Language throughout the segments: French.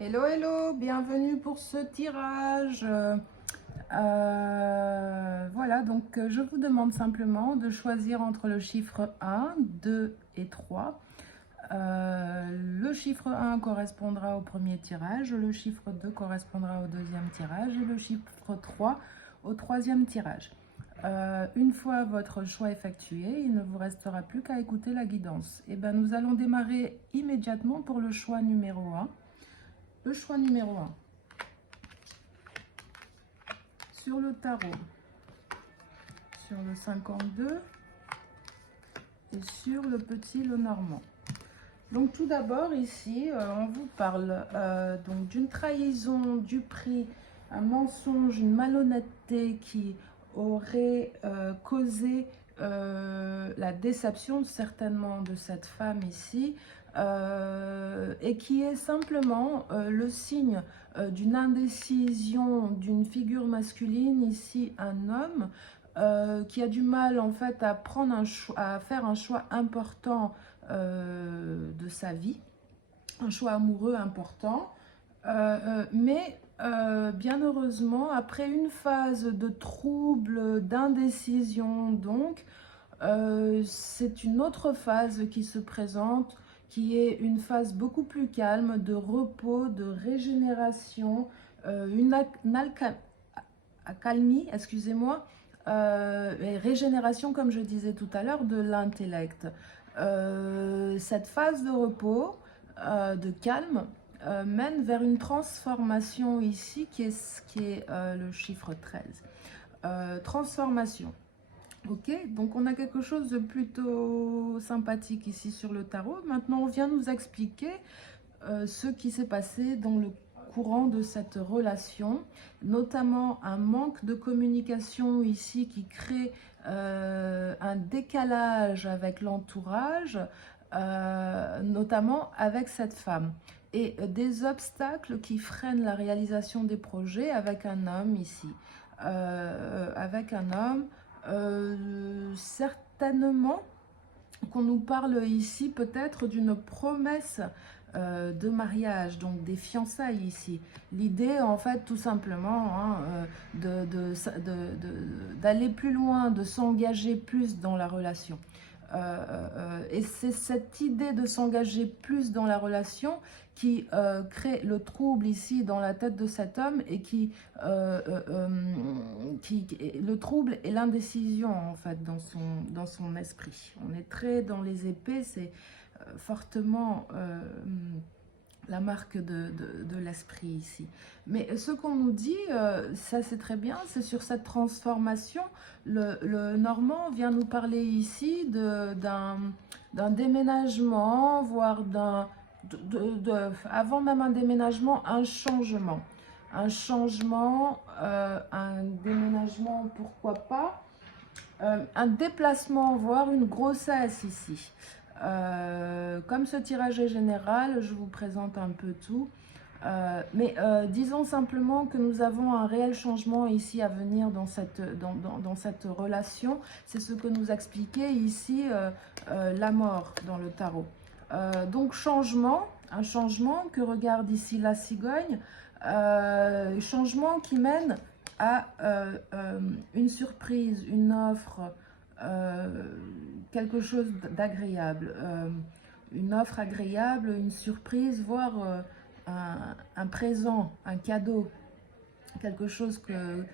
Hello, hello, bienvenue pour ce tirage. Voilà, donc je vous demande simplement de choisir entre le chiffre 1, 2 et 3. Le chiffre 1 correspondra au premier tirage, le chiffre 2 correspondra au deuxième tirage et le chiffre 3 au troisième tirage. Une fois votre choix effectué, il ne vous restera plus qu'à écouter la guidance. Et ben, nous allons démarrer immédiatement pour le choix numéro 1. Le choix numéro 1. Sur le tarot, sur le 52 et sur le petit Lenormand. Donc tout d'abord ici, on vous parle donc d'une trahison, du prix, un mensonge, une malhonnêteté qui aurait causé la déception certainement de cette femme ici, et qui est simplement le signe d'une indécision d'une figure masculine, ici un homme, qui a du mal en fait à prendre à faire un choix important de sa vie, un choix amoureux important, mais bien heureusement, après une phase de trouble, d'indécision, donc, c'est une autre phase qui se présente, qui est une phase beaucoup plus calme, de repos, de régénération, une accalmie, excusez-moi, et régénération, comme je disais tout à l'heure, de l'intellect. Cette phase de repos, de calme, mène vers une transformation ici qui est le chiffre 13. Transformation. Ok, donc on a quelque chose de plutôt sympathique ici sur le tarot. Maintenant, on vient nous expliquer ce qui s'est passé dans le courant de cette relation, notamment un manque de communication ici qui crée un décalage avec l'entourage, notamment avec cette femme, et des obstacles qui freinent la réalisation des projets avec un homme ici, avec un homme, certainement qu'on nous parle ici peut-être d'une promesse de mariage, donc des fiançailles ici. L'idée, en fait, tout simplement, hein, d'aller plus loin, de s'engager plus dans la relation. Et c'est cette idée de s'engager plus dans la relation qui crée le trouble ici dans la tête de cet homme, et le trouble et l'indécision en fait dans son esprit. On est très dans les épées, c'est fortement la marque de l'esprit ici. Mais ce qu'on nous dit, ça c'est très bien, c'est sur cette transformation. Le Normand vient nous parler ici d'un déménagement, voire avant même un déménagement, un changement. Un changement, un déménagement, pourquoi pas, un déplacement, voire une grossesse ici. Comme ce tirage est général, je vous présente un peu tout. Mais disons simplement que nous avons un réel changement ici à venir dans cette relation. C'est ce que nous expliquait ici la mort dans le tarot. Donc changement, un changement que regarde ici la cigogne, changement qui mène à une surprise, une offre, quelque chose d'agréable, une offre agréable, une surprise, voire un présent, un cadeau, quelque chose que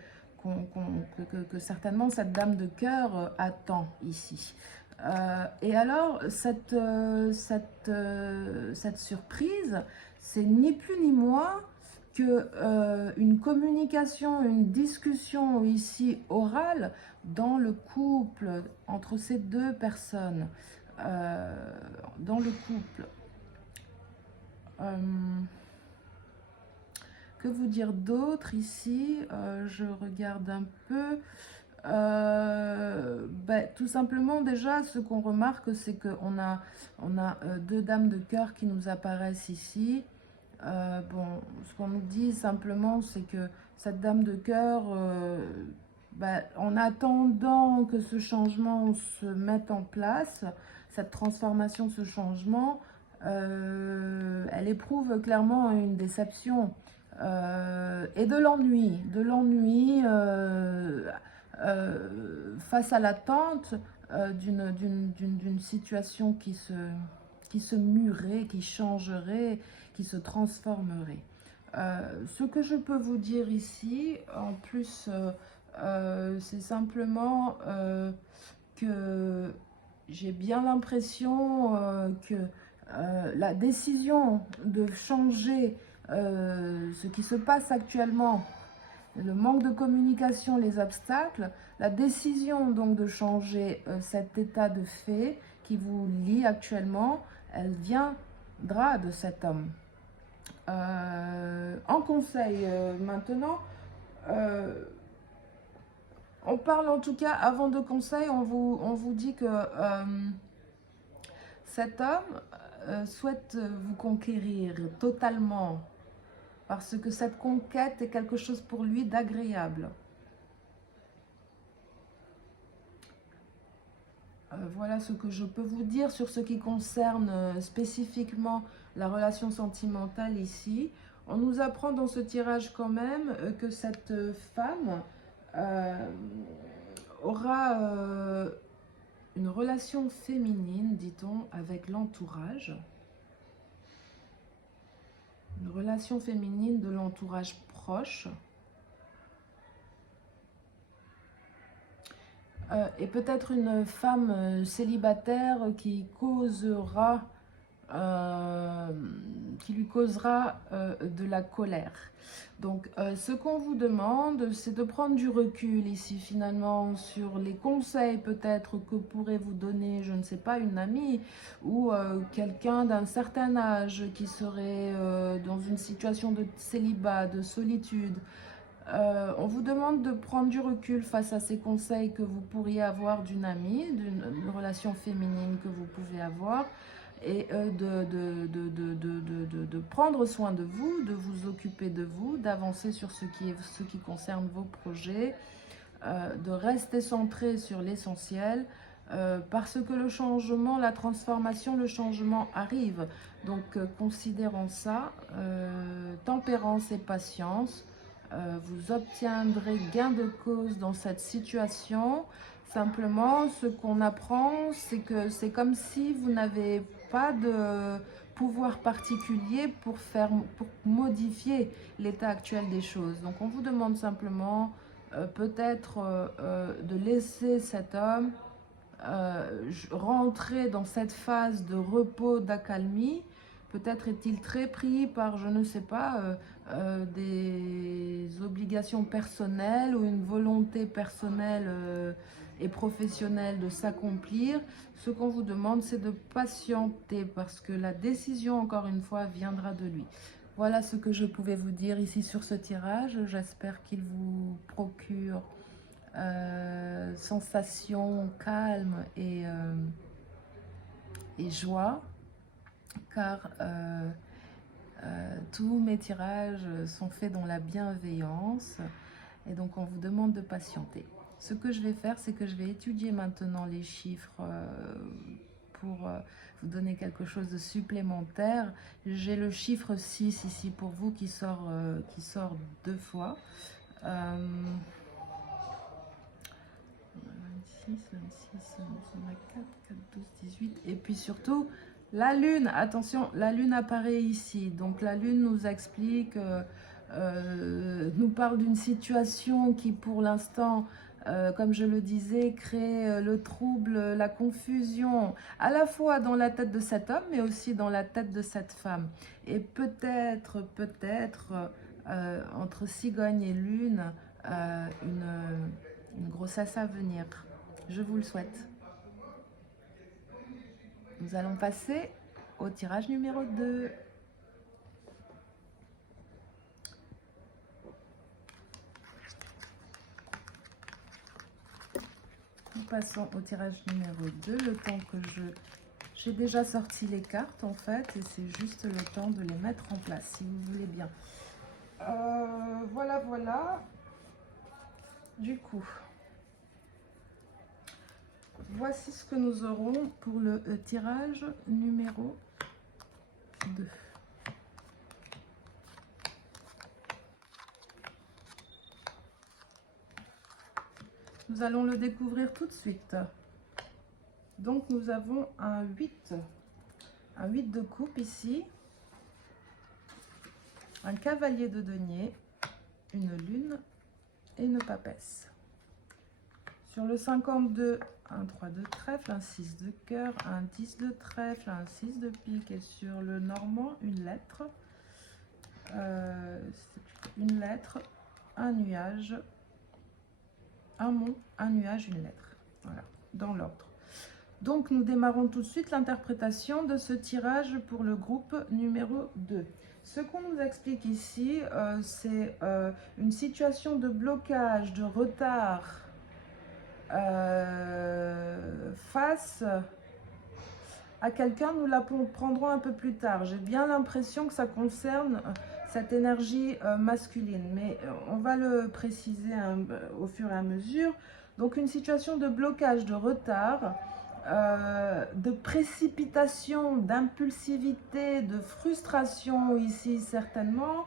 certainement cette dame de cœur attend ici. Et alors, cette surprise, c'est ni plus ni moins que une communication, une discussion ici orale dans le couple, entre ces deux personnes, dans le couple. Que vous dire d'autre ici? Je regarde un peu. Tout simplement, déjà, ce qu'on remarque, c'est qu'on a, deux dames de cœur qui nous apparaissent ici. Bon, ce qu'on nous dit simplement, c'est que cette dame de cœur, en attendant que ce changement se mette en place, cette transformation, ce changement, Elle éprouve clairement une déception et de l'ennui face à l'attente d'une situation qui se muerait, qui changerait, qui se transformerait. Ce que je peux vous dire ici, en plus, c'est simplement que j'ai bien l'impression que la décision de changer ce qui se passe actuellement, le manque de communication, les obstacles, la décision donc de changer cet état de fait qui vous lie actuellement, elle viendra de cet homme. En conseil maintenant, on parle en tout cas, avant de conseil, on vous dit que cet homme souhaite vous conquérir totalement parce que cette conquête est quelque chose pour lui d'agréable. Voilà ce que je peux vous dire sur ce qui concerne spécifiquement la relation sentimentale ici. On nous apprend dans ce tirage quand même que cette femme aura une relation féminine, dit-on, avec l'entourage. Une relation féminine de l'entourage proche. Et peut-être une femme célibataire qui lui causera de la colère. Donc ce qu'on vous demande, c'est de prendre du recul ici finalement sur les conseils peut-être que pourrait vous donner, je ne sais pas, une amie ou quelqu'un d'un certain âge qui serait dans une situation de célibat, de solitude. On vous demande de prendre du recul face à ces conseils que vous pourriez avoir d'une amie, d'une relation féminine que vous pouvez avoir, et de prendre soin de vous occuper de vous, d'avancer sur ce qui concerne vos projets, de rester centré sur l'essentiel, parce que le changement, la transformation, le changement arrive. Donc considérons ça, tempérance et patience. Vous obtiendrez gain de cause dans cette situation. Simplement, ce qu'on apprend, c'est que c'est comme si vous n'avez pas de pouvoir particulier pour modifier l'état actuel des choses. Donc, on vous demande simplement peut-être de laisser cet homme rentrer dans cette phase de repos, d'accalmie. Peut-être est-il très pris par, je ne sais pas, des obligations personnelles ou une volonté personnelle et professionnelle de s'accomplir. Ce qu'on vous demande, c'est de patienter parce que la décision, encore une fois, viendra de lui. Voilà ce que je pouvais vous dire ici sur ce tirage. J'espère qu'il vous procure sensation calme et joie, car tous mes tirages sont faits dans la bienveillance et donc on vous demande de patienter. Ce que je vais faire, c'est que je vais étudier maintenant les chiffres pour vous donner quelque chose de supplémentaire. J'ai le chiffre 6 ici pour vous qui sort deux fois. 26, 4, 12, 18. Et puis surtout, la lune. Attention, la lune apparaît ici. Donc la lune nous explique, nous parle d'une situation qui pour l'instant, comme je le disais, crée le trouble, la confusion, à la fois dans la tête de cet homme, mais aussi dans la tête de cette femme. Et peut-être, entre cigogne et lune, une grossesse à venir. Je vous le souhaite. Nous allons passer au tirage numéro 2. Nous passons au tirage numéro 2, le temps que j'ai déjà sorti les cartes en fait, et c'est juste le temps de les mettre en place, si vous voulez bien. Voilà. Du coup, voici ce que nous aurons pour le tirage numéro 2. Nous allons le découvrir tout de suite. Donc nous avons un 8 de coupe ici, un cavalier de denier, une lune et une papesse. Sur le 52, un 3 de trèfle, un 6 de cœur, un 10 de trèfle, un 6 de pique, et sur le normand, une lettre, un nuage, un mont, un nuage, une lettre. Voilà, dans l'ordre. Donc nous démarrons tout de suite l'interprétation de ce tirage pour le groupe numéro 2. Ce qu'on nous explique ici, c'est une situation de blocage, de retard face à quelqu'un. Nous la prendrons un peu plus tard. J'ai bien l'impression que ça concerne cette énergie masculine, mais on va le préciser au fur et à mesure. Donc une situation de blocage, de retard, de précipitation, d'impulsivité, de frustration ici certainement,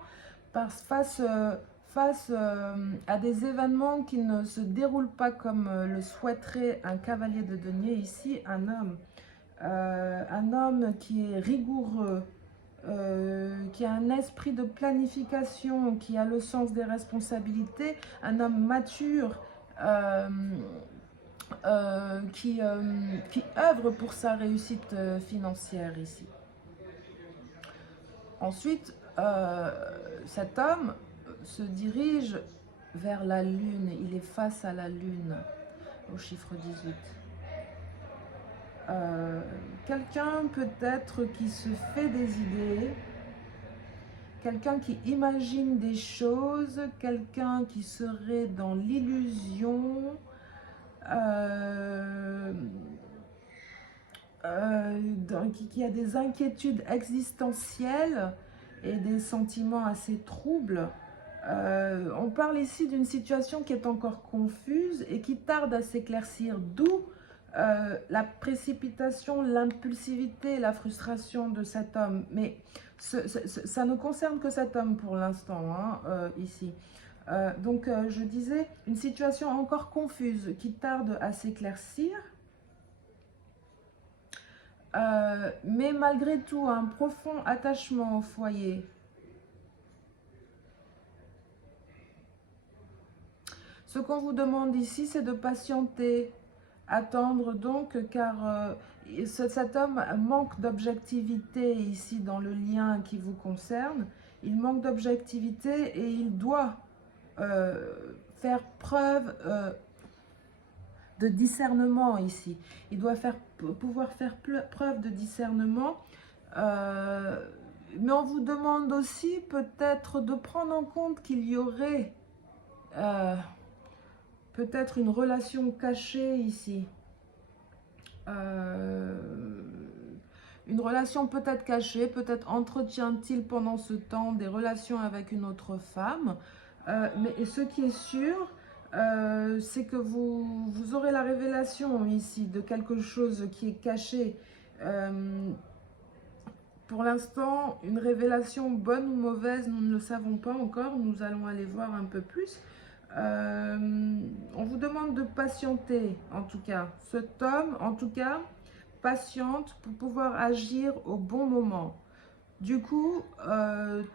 face à des événements qui ne se déroulent pas comme le souhaiterait un cavalier de denier, ici un homme qui est rigoureux, qui a un esprit de planification, qui a le sens des responsabilités, un homme mature, qui œuvre pour sa réussite financière ici. Ensuite, cet homme se dirige vers la lune, il est face à la lune, au chiffre 18. Quelqu'un peut-être qui se fait des idées, quelqu'un qui imagine des choses, quelqu'un qui serait dans l'illusion, qui a des inquiétudes existentielles et des sentiments assez troubles. On parle ici d'une situation qui est encore confuse et qui tarde à s'éclaircir, d'où la précipitation, l'impulsivité, la frustration de cet homme. Mais ça ne concerne que cet homme pour l'instant, hein, ici. Donc je disais, une situation encore confuse qui tarde à s'éclaircir, mais malgré tout un profond attachement au foyer. Ce qu'on vous demande ici, c'est de patienter, attendre donc, car cet homme manque d'objectivité ici dans le lien qui vous concerne. Il manque d'objectivité et il doit faire preuve de discernement ici. Il doit pouvoir faire preuve de discernement. Mais on vous demande aussi peut-être de prendre en compte qu'il y aurait peut-être une relation cachée ici. Une relation peut-être cachée, peut-être entretient-il pendant ce temps des relations avec une autre femme. Mais ce qui est sûr, c'est que vous aurez la révélation ici de quelque chose qui est caché. Pour l'instant, une révélation bonne ou mauvaise, nous ne le savons pas encore. Nous allons aller voir un peu plus. On vous demande de patienter, en tout cas. Cet homme, en tout cas, patiente pour pouvoir agir au bon moment. Du coup,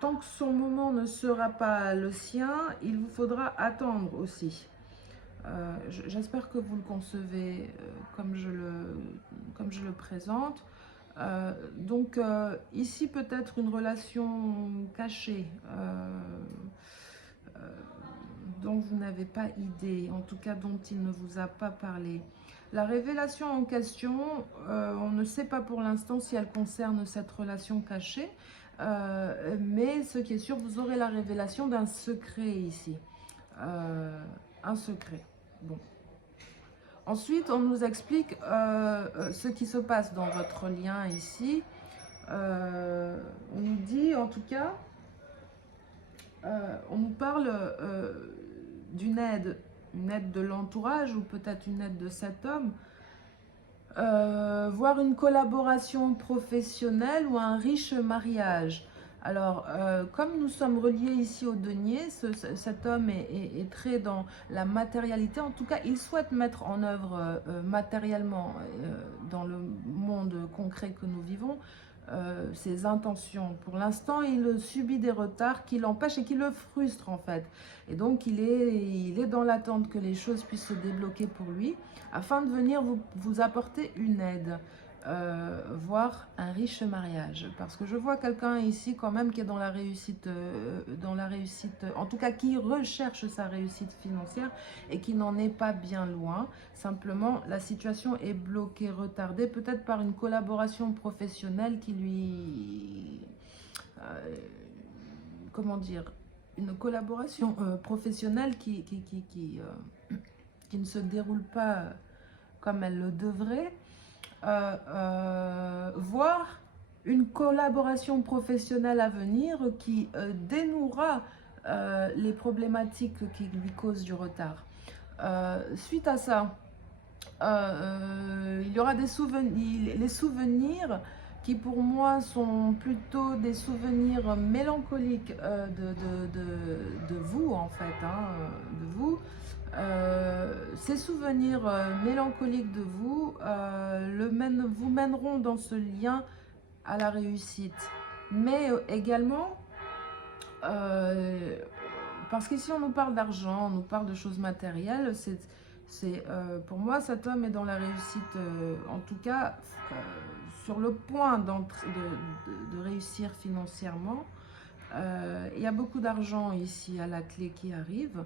tant que son moment ne sera pas le sien, il vous faudra attendre aussi. J'espère que vous le concevez comme je le présente. Donc ici peut-être une relation cachée dont vous n'avez pas idée, en tout cas dont il ne vous a pas parlé. La révélation en question, on ne sait pas pour l'instant si elle concerne cette relation cachée, mais ce qui est sûr, vous aurez la révélation d'un secret ici, un secret. Bon. Ensuite, on nous explique ce qui se passe dans votre lien ici. On nous dit, en tout cas, on nous parle d'une aide, une aide de l'entourage ou peut-être une aide de cet homme. voir une collaboration professionnelle ou un riche mariage. Alors, comme nous sommes reliés ici au denier, cet homme est très dans la matérialité. En tout cas, il souhaite mettre en œuvre matériellement dans le monde concret que nous vivons ses intentions. Pour l'instant, il subit des retards qui l'empêchent et qui le frustrent en fait. Et donc, il est dans l'attente que les choses puissent se débloquer pour lui afin de venir vous apporter une aide. Voire un riche mariage, parce que je vois quelqu'un ici quand même qui est dans la réussite, en tout cas qui recherche sa réussite financière et qui n'en est pas bien loin. Simplement la situation est bloquée, retardée, peut-être par une collaboration professionnelle qui lui, comment dire, une collaboration professionnelle qui ne se déroule pas comme elle le devrait. Voir une collaboration professionnelle à venir qui dénouera les problématiques qui lui causent du retard. Suite à ça, il y aura des souvenirs, les souvenirs qui pour moi sont plutôt des souvenirs mélancoliques de vous en fait, hein, de vous. Ces souvenirs mélancoliques de vous vous mèneront dans ce lien à la réussite. Mais également, parce qu'ici on nous parle d'argent, on nous parle de choses matérielles, pour moi cet homme est dans la réussite, en tout cas sur le point de réussir financièrement. Il y a beaucoup d'argent ici à la clé qui arrive.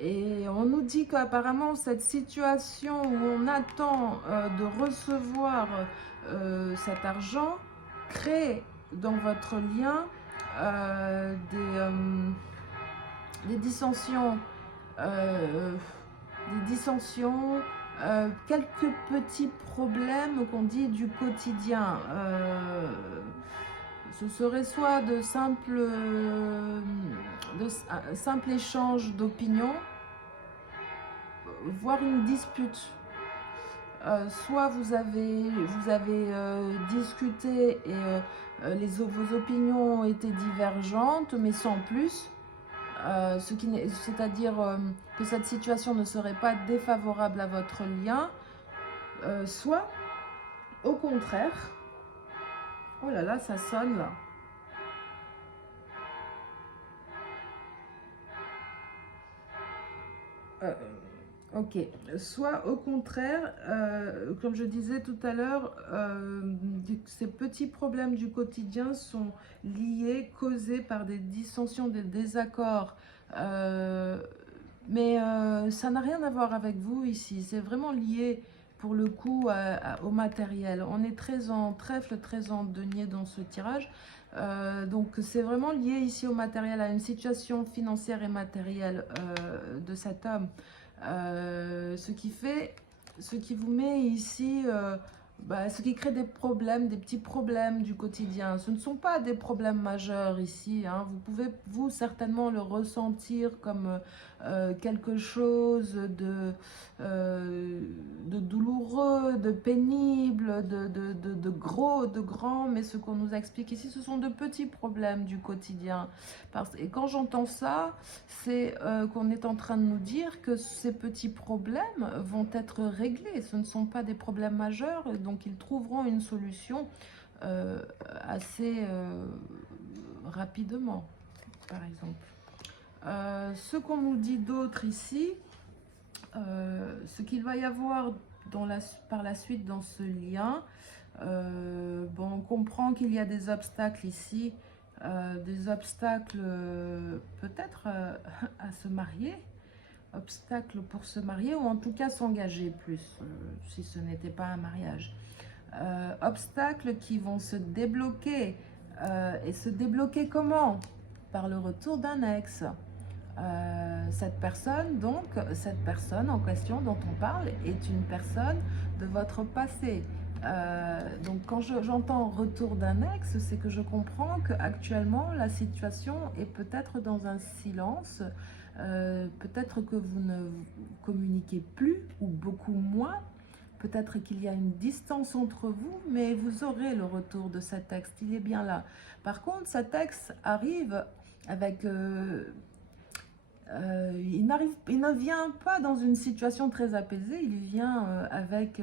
Et on nous dit qu'apparemment cette situation où on attend de recevoir cet argent crée dans votre lien des dissensions, quelques petits problèmes qu'on dit du quotidien. Ce serait soit de simples échanges d'opinions, voire une dispute. Soit vous avez discuté et vos opinions ont été divergentes, mais sans plus. C'est-à-dire que cette situation ne serait pas défavorable à votre lien. Soit, au contraire, oh là là, ça sonne là. Ok, soit au contraire, comme je disais tout à l'heure, ces petits problèmes du quotidien sont liés, causés par des dissensions, des désaccords. Mais ça n'a rien à voir avec vous ici, c'est vraiment lié pour le coup au matériel. On est très en trèfle, très en denier dans ce tirage. Donc c'est vraiment lié ici au matériel, à une situation financière et matérielle de cet homme. Ce qui vous met ici, ce qui crée des problèmes, des petits problèmes du quotidien. Ce ne sont pas des problèmes majeurs ici, hein. Vous pouvez, vous, certainement le ressentir comme quelque chose de douloureux, de pénible, de gros, de grand, mais ce qu'on nous explique ici, ce sont de petits problèmes du quotidien. Et quand j'entends ça, c'est qu'on est en train de nous dire que ces petits problèmes vont être réglés. Ce ne sont pas des problèmes majeurs, donc ils trouveront une solution assez rapidement, par exemple. Ce qu'on nous dit d'autre ici, ce qu'il va y avoir par la suite dans ce lien, bon, on comprend qu'il y a des obstacles ici, des obstacles peut-être à se marier, obstacles pour se marier ou en tout cas s'engager plus, si ce n'était pas un mariage. Obstacles qui vont se débloquer, et se débloquer comment? Par le retour d'un ex. Cette personne en question dont on parle est une personne de votre passé. Donc quand j'entends retour d'un ex, c'est que je comprends qu'actuellement la situation est peut-être dans un silence, Peut-être que vous ne communiquez plus ou beaucoup moins. Peut-être qu'il y a une distance entre vous, mais vous aurez le retour de cet ex. Il est bien là. Par contre, cet ex arrive avec... il ne vient pas dans une situation très apaisée. Il vient avec...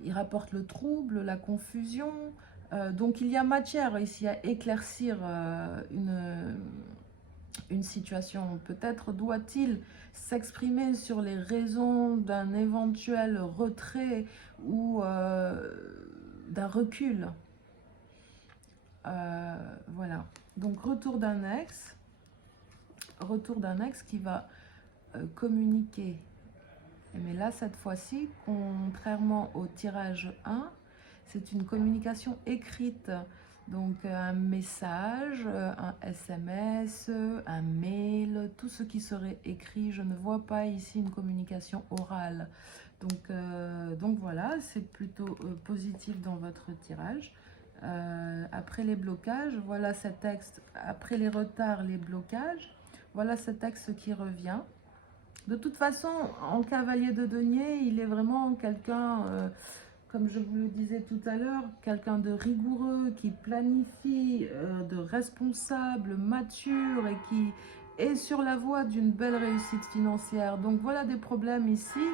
il rapporte le trouble, la confusion. Donc, il y a matière ici à éclaircir une situation. Peut-être doit-il s'exprimer sur les raisons d'un éventuel retrait ou d'un recul. Voilà. Donc retour d'un ex qui va communiquer. Mais là, cette fois-ci, contrairement au tirage 1, c'est une communication écrite. Donc un message, un SMS, un mail, tout ce qui serait écrit. Je ne vois pas ici une communication orale. Donc voilà, c'est plutôt positif dans votre tirage. Après les blocages, voilà cet texte. Après les retards, les blocages, voilà cet texte qui revient. De toute façon, en cavalier de denier, il est vraiment quelqu'un... comme je vous le disais tout à l'heure, quelqu'un de rigoureux, qui planifie, de responsable, mature et qui est sur la voie d'une belle réussite financière. Donc voilà des problèmes ici.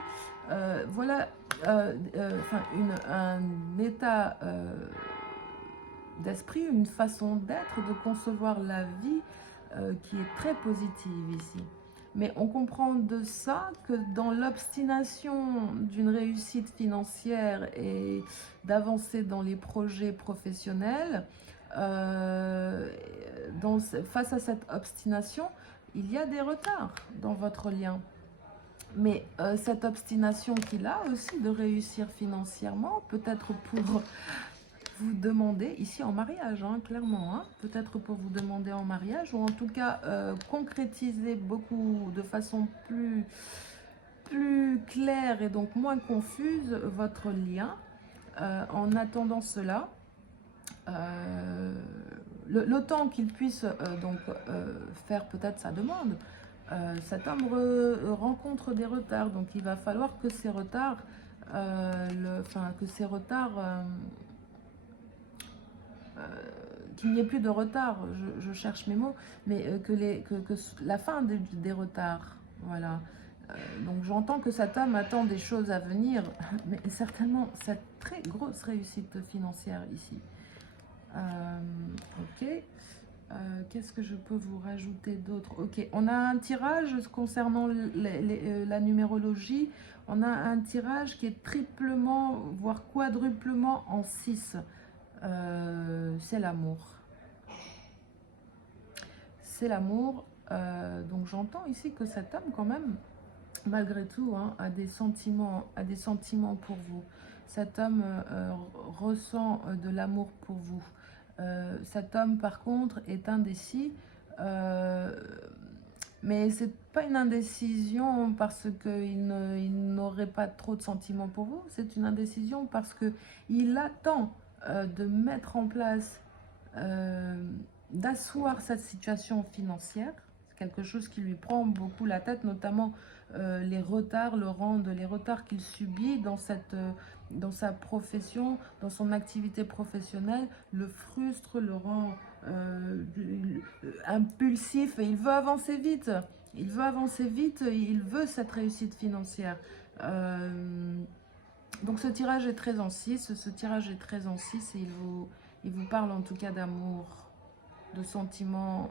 Voilà un état d'esprit, une façon d'être, de concevoir la vie qui est très positive ici. Mais on comprend de ça que dans l'obstination d'une réussite financière et d'avancer dans les projets professionnels, face à cette obstination, il y a des retards dans votre lien. Mais cette obstination qu'il a aussi de réussir financièrement, peut-être pour vous demander, ici en mariage, hein, clairement, hein, peut-être pour vous demander en mariage, ou en tout cas concrétiser beaucoup de façon plus claire et donc moins confuse votre lien. En attendant cela, le temps qu'il puisse faire peut-être sa demande, cet homme rencontre des retards, donc il va falloir que ces retards, qu'il n'y ait plus de retard, je cherche mes mots, mais que la fin des retards, voilà. Donc j'entends que cet homme attend des choses à venir, mais certainement cette très grosse réussite financière ici. Ok. Qu'est-ce que je peux vous rajouter d'autre? Ok, on a un tirage concernant la numérologie. On a un tirage qui est triplement, voire quadruplement en 6. C'est l'amour. C'est l'amour. Donc j'entends ici que cet homme quand même, malgré tout, hein, a des sentiments pour vous. Cet homme ressent de l'amour pour vous. Cet homme par contre est indécis. Mais c'est pas une indécision parce qu'il n'aurait pas trop de sentiments pour vous. C'est une indécision parce qu'il attend de mettre en place, d'asseoir cette situation financière. C'est quelque chose qui lui prend beaucoup la tête, notamment les retards les retards qu'il subit dans sa profession, dans son activité professionnelle, le frustre, le rend impulsif, et il veut avancer vite. Il veut cette réussite financière. Donc ce tirage est très en 6, et il vous parle en tout cas d'amour, de sentiments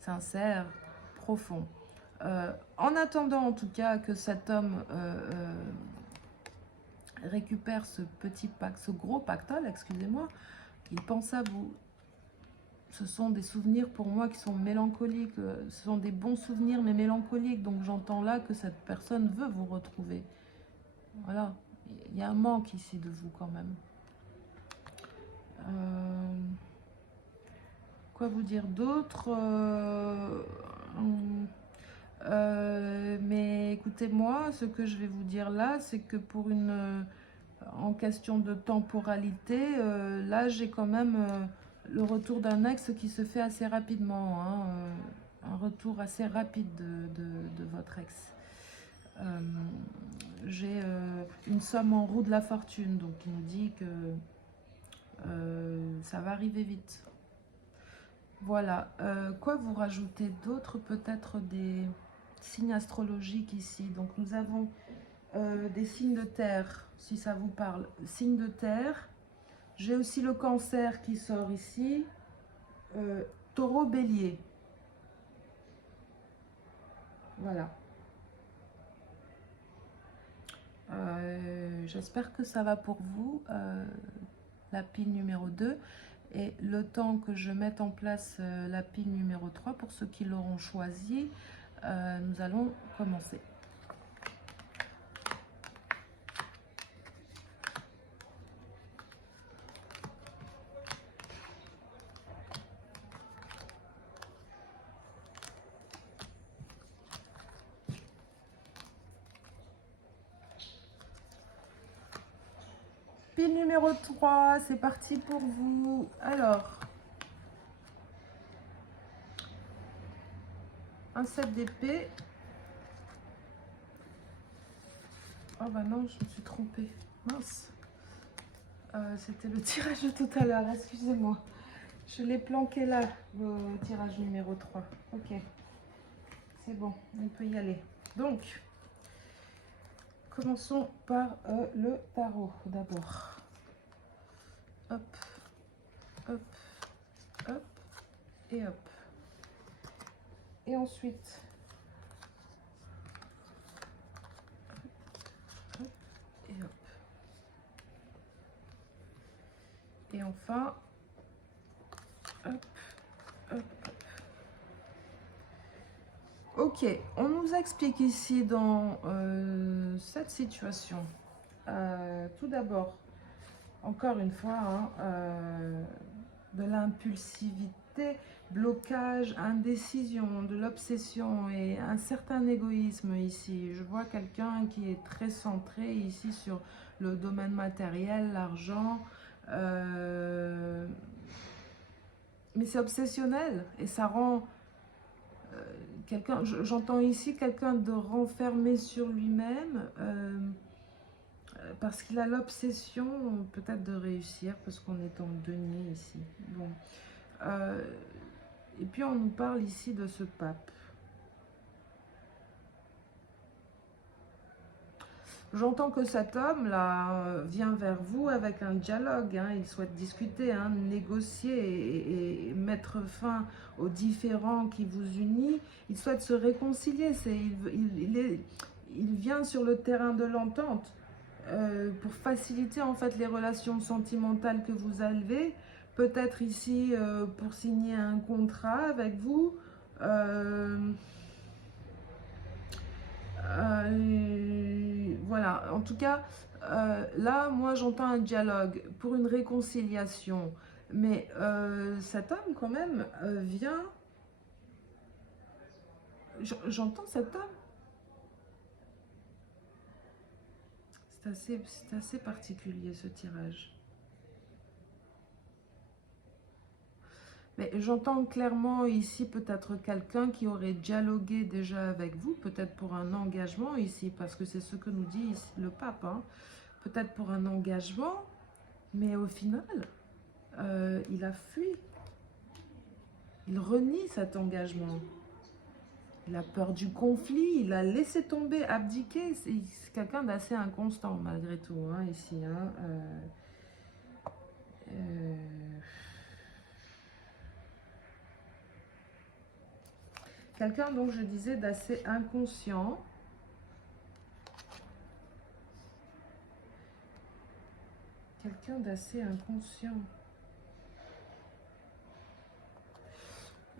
sincères, profonds. En attendant en tout cas que cet homme récupère ce gros pactole, excusez-moi, il pense à vous. Ce sont des souvenirs pour moi qui sont mélancoliques. Ce sont des bons souvenirs mais mélancoliques. Donc j'entends là que cette personne veut vous retrouver. Voilà. Il y a un manque ici de vous quand même. Quoi vous dire d'autre? Mais écoutez-moi, ce que je vais vous dire là, c'est que en question de temporalité, là j'ai quand même le retour d'un ex qui se fait assez rapidement, hein, un retour assez rapide de votre ex. J'ai une somme en roue de la fortune, donc il nous dit que ça va arriver vite. Voilà. Quoi vous rajoutez d'autre? Peut-être des signes astrologiques ici. Donc nous avons des signes de terre, si ça vous parle. Signes de terre. J'ai aussi le cancer qui sort ici. Taureau, bélier. Voilà. J'espère que ça va pour vous. La pile numéro 2. Et le temps que je mette en place la pile numéro 3, pour ceux qui l'auront choisi, nous allons commencer. Pile numéro 3, c'est parti pour vous. Alors, un 7 d'épée. Oh bah non, je me suis trompée. Mince. C'était le tirage de tout à l'heure, excusez-moi. Je l'ai planqué là, le tirage numéro 3. Ok, c'est bon, on peut y aller. Donc, commençons par le tarot d'abord. Hop, hop, hop et hop. Et ensuite, hop et hop. Et enfin, hop, hop. Ok, on nous explique ici dans cette situation, tout d'abord, encore une fois, hein, de l'impulsivité, blocage, indécision, de l'obsession et un certain égoïsme ici. Je vois quelqu'un qui est très centré ici sur le domaine matériel, l'argent, mais c'est obsessionnel et ça rend quelqu'un, j'entends ici quelqu'un de renfermé sur lui-même parce qu'il a l'obsession peut-être de réussir parce qu'on est en denier ici. Bon. Et puis on nous parle ici de ce pape. J'entends que cet homme là vient vers vous avec un dialogue, hein. Il souhaite discuter, hein, négocier et mettre fin aux différends qui vous unissent. Il souhaite se réconcilier. Il vient sur le terrain de l'entente pour faciliter en fait les relations sentimentales que vous avez. Peut-être ici pour signer un contrat avec vous. Voilà, en tout cas, là, moi, j'entends un dialogue pour une réconciliation. Mais cet homme, quand même, vient... J'entends cet homme. C'est assez particulier, ce tirage. Mais j'entends clairement ici peut-être quelqu'un qui aurait dialogué déjà avec vous, peut-être pour un engagement ici, parce que c'est ce que nous dit ici le pape, hein. Peut-être pour un engagement, mais au final, il a fui. Il renie cet engagement. Il a peur du conflit, il a laissé tomber, abdiqué. C'est quelqu'un d'assez inconstant malgré tout, hein, ici. Hein. Quelqu'un, donc je disais, d'assez inconscient. Quelqu'un d'assez inconscient.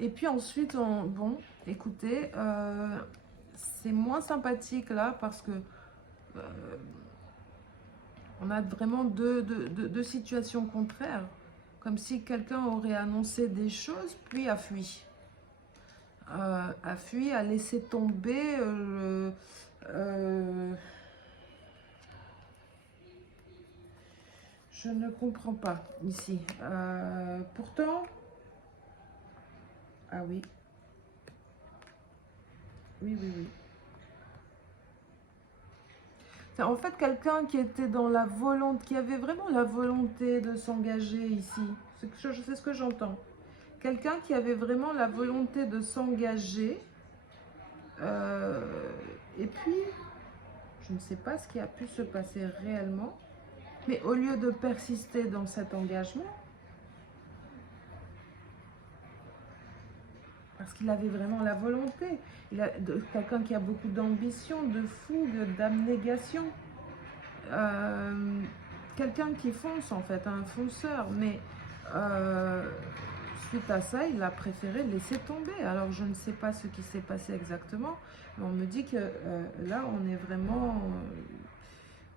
Et puis ensuite, bon, écoutez, c'est moins sympathique là parce que on a vraiment deux situations contraires. Comme si quelqu'un aurait annoncé des choses, puis a fui. A laissé tomber je ne comprends pas ici. Pourtant, ah oui, oui, oui, oui. C'est en fait quelqu'un qui était dans la volonté, qui avait vraiment la volonté de s'engager ici. C'est ce que j'entends. Quelqu'un qui avait vraiment la volonté de s'engager. euh, et puis, je ne sais pas ce qui a pu se passer réellement. Mais au lieu de persister dans cet engagement, parce qu'il avait vraiment la volonté, quelqu'un qui a beaucoup d'ambition, de fougue, d'abnégation, euh, quelqu'un qui fonce en fait, un fonceur, mais suite à ça, il a préféré laisser tomber. Alors je ne sais pas ce qui s'est passé exactement, mais on me dit que là, on est vraiment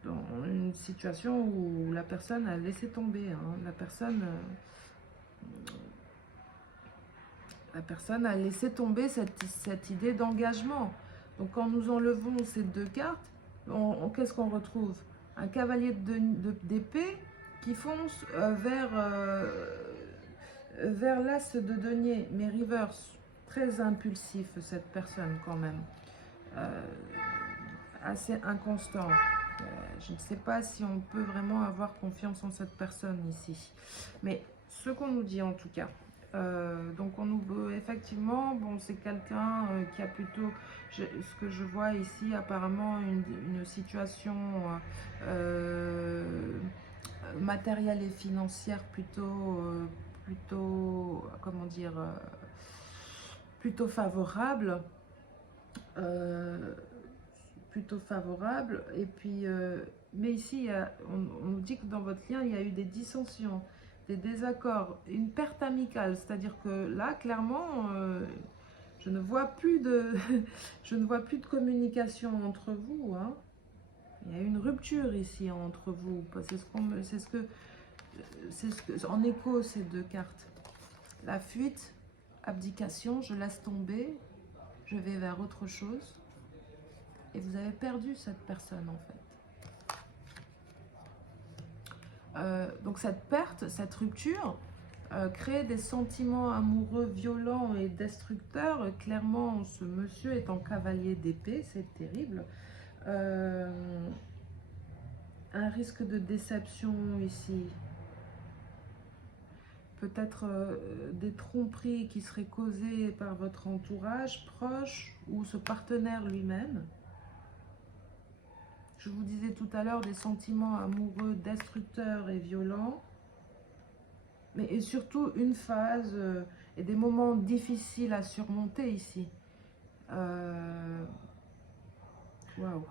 dans une situation où la personne a laissé tomber, hein. La personne a laissé tomber cette idée d'engagement. Donc quand nous enlevons ces deux cartes, qu'est-ce qu'on retrouve? Un cavalier d'épée qui fonce vers l'as de denier, mais reverse. Très impulsif cette personne quand même. Euh, Assez inconstant. Je ne sais pas si on peut vraiment avoir confiance en cette personne ici. Mais ce qu'on nous dit en tout cas. Donc on nous effectivement, bon, c'est quelqu'un qui a plutôt, ce que je vois ici, apparemment une situation matérielle et financière comment dire, plutôt favorable. Euh, Plutôt favorable. Et puis, mais ici, on nous dit que dans votre lien, il y a eu des dissensions, des désaccords, une perte amicale. C'est-à-dire que là, clairement, je ne vois plus de, je ne vois plus de communication entre vous, hein. Il y a une rupture ici entre vous. C'est ce que, en écho, ces deux cartes. La fuite, abdication, je laisse tomber, je vais vers autre chose. Et vous avez perdu cette personne en fait. Donc cette perte, cette rupture crée des sentiments amoureux violents et destructeurs. Clairement, ce monsieur est en cavalier d'épée, c'est terrible. Un risque de déception ici. Peut-être des tromperies qui seraient causées par votre entourage proche ou ce partenaire lui-même. Je vous disais tout à l'heure des sentiments amoureux destructeurs et violents, mais et surtout une phase et des moments difficiles à surmonter ici. Waouh.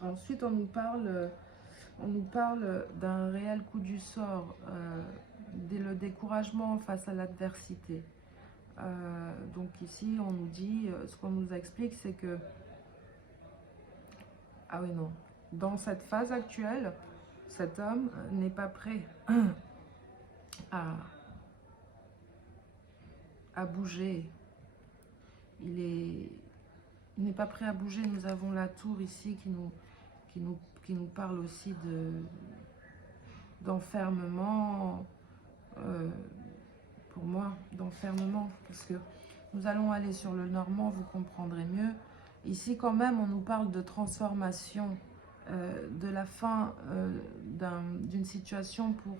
Ensuite, on nous parle d'un réel coup du sort, le découragement face à l'adversité. Donc ici, on nous dit, ce qu'on nous explique, c'est que ah oui, non. Dans cette phase actuelle, cet homme n'est pas prêt à, à bouger. Il n'est pas prêt à bouger. Nous avons la tour ici qui nous parle aussi d'enfermement. Pour moi, d'enfermement. Parce que nous allons aller sur le normand, vous comprendrez mieux. Ici, quand même, on nous parle de transformation, de la fin d'une situation pour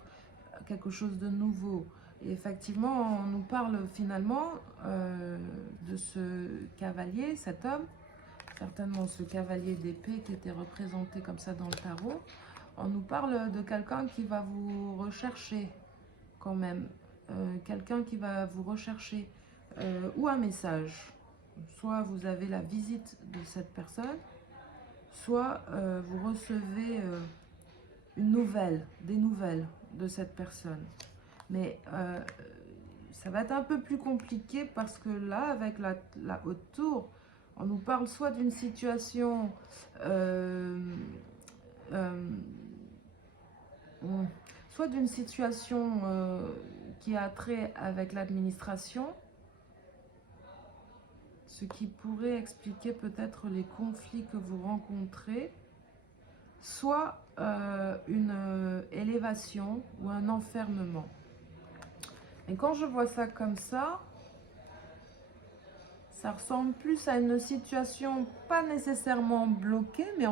quelque chose de nouveau. Et effectivement, on nous parle finalement de ce cavalier, cet homme, certainement ce cavalier d'épée qui était représenté comme ça dans le tarot. On nous parle de quelqu'un qui va vous rechercher quand même, quelqu'un qui va vous rechercher ou un message. Soit vous avez la visite de cette personne, soit vous recevez des nouvelles de cette personne. Mais ça va être un peu plus compliqué parce que là, avec la haute tour, on nous parle soit d'une situation soit d'une situation qui a trait avec l'administration, ce qui pourrait expliquer peut-être les conflits que vous rencontrez, soit une élévation ou un enfermement. Et quand je vois ça comme ça, Ça ressemble plus à une situation pas nécessairement bloquée, mais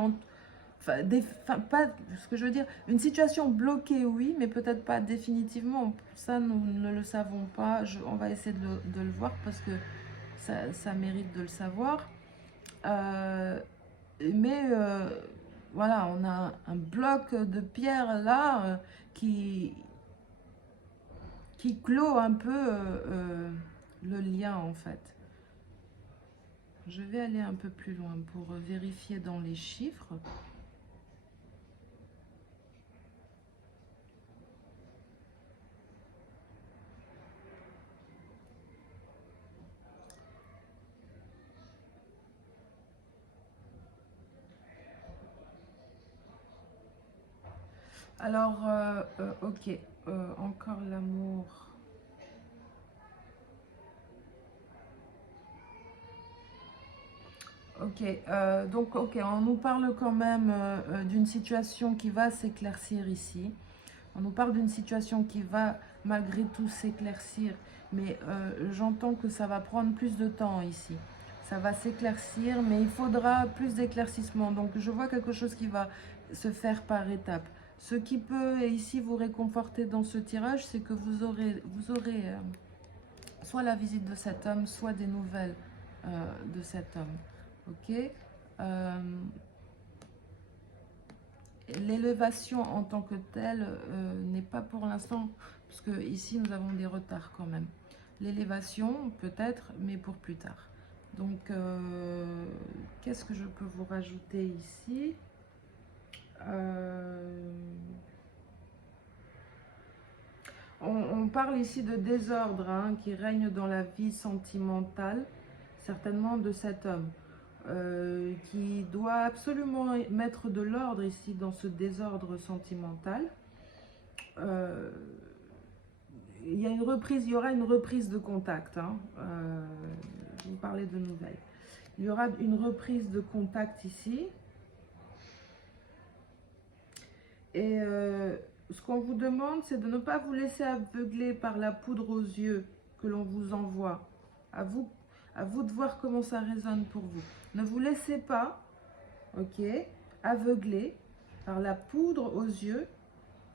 pas ce que je veux dire, une situation bloquée, oui, mais peut-être pas définitivement. Ça, nous ne le savons pas. On va essayer de le voir parce que ça mérite de le savoir. Mais voilà, on a un bloc de pierre là qui clôt un peu le lien en fait. Je vais aller un peu plus loin pour vérifier dans les chiffres. Alors, ok, encore l'amour. Ok, donc ok, on nous parle quand même d'une situation qui va s'éclaircir ici. On nous parle d'une situation qui va malgré tout s'éclaircir, mais j'entends que ça va prendre plus de temps ici. Ça va s'éclaircir, mais il faudra plus d'éclaircissement. Donc je vois quelque chose qui va se faire par étapes. Ce qui peut ici vous réconforter dans ce tirage, c'est que vous aurez soit la visite de cet homme, soit des nouvelles de cet homme. Ok. L'élévation en tant que telle n'est pas pour l'instant, parce que ici nous avons des retards quand même. L'élévation peut-être, mais pour plus tard. Donc, qu'est-ce que je peux vous rajouter ici? On parle ici de désordre hein, qui règne dans la vie sentimentale, certainement de cet homme. Qui doit absolument mettre de l'ordre ici dans ce désordre sentimental. Il y aura une reprise de contact. Hein. Je vous parlais de nouvelles. Il y aura une reprise de contact ici. Et ce qu'on vous demande, c'est de ne pas vous laisser aveugler par la poudre aux yeux que l'on vous envoie. À vous de voir comment ça résonne pour vous. Ne vous laissez pas, ok, aveugler par la poudre aux yeux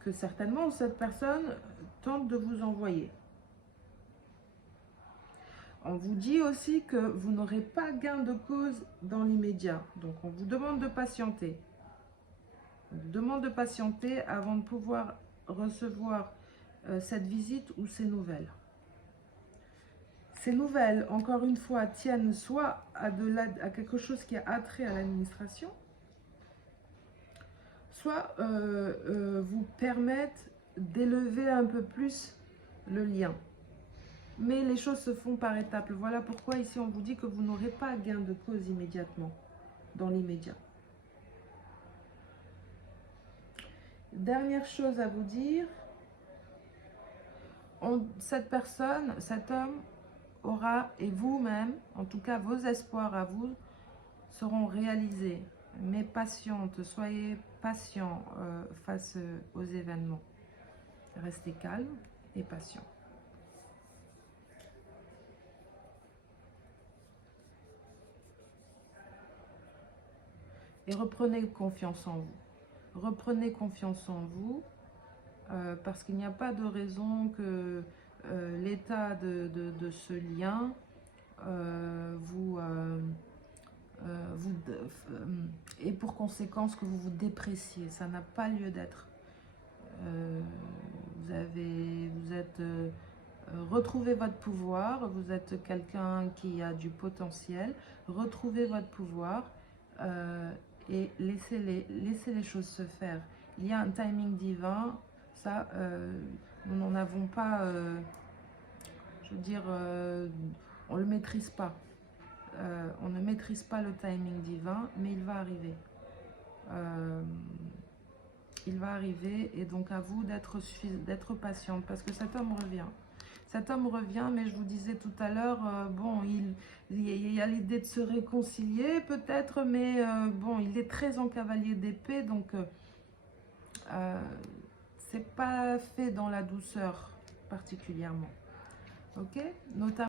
que certainement cette personne tente de vous envoyer. On vous dit aussi que vous n'aurez pas gain de cause dans l'immédiat. Donc on vous demande de patienter. On vous demande de patienter avant de pouvoir recevoir cette visite ou ces nouvelles. Ces nouvelles, encore une fois, tiennent soit à quelque chose qui a attrait à l'administration, soit vous permettent d'élever un peu plus le lien. Mais les choses se font par étapes. Voilà pourquoi ici on vous dit que vous n'aurez pas gain de cause immédiatement, dans l'immédiat. Dernière chose à vous dire, cette personne, cet homme aura, et vous-même, en tout cas vos espoirs à vous, seront réalisés. Mais patiente, soyez patient face aux événements. Restez calme et patient. Et reprenez confiance en vous. Reprenez confiance en vous parce qu'il n'y a pas de raison que l'état de ce lien et pour conséquence que vous vous dépréciez. Ça n'a pas lieu d'être. Retrouvez votre pouvoir, vous êtes quelqu'un qui a du potentiel, retrouvez votre pouvoir et laissez les choses se faire. Il y a un timing divin, ça nous n'en avons pas, je veux dire, on ne le maîtrise pas. On ne maîtrise pas le timing divin, mais il va arriver. Il va arriver et donc à vous d'être patiente parce que cet homme revient. Cet homme revient, mais je vous disais tout à l'heure, bon, il y a l'idée de se réconcilier peut-être, mais bon, il est très en cavalier d'épée, donc c'est pas fait dans la douceur particulièrement. Ok, notamment.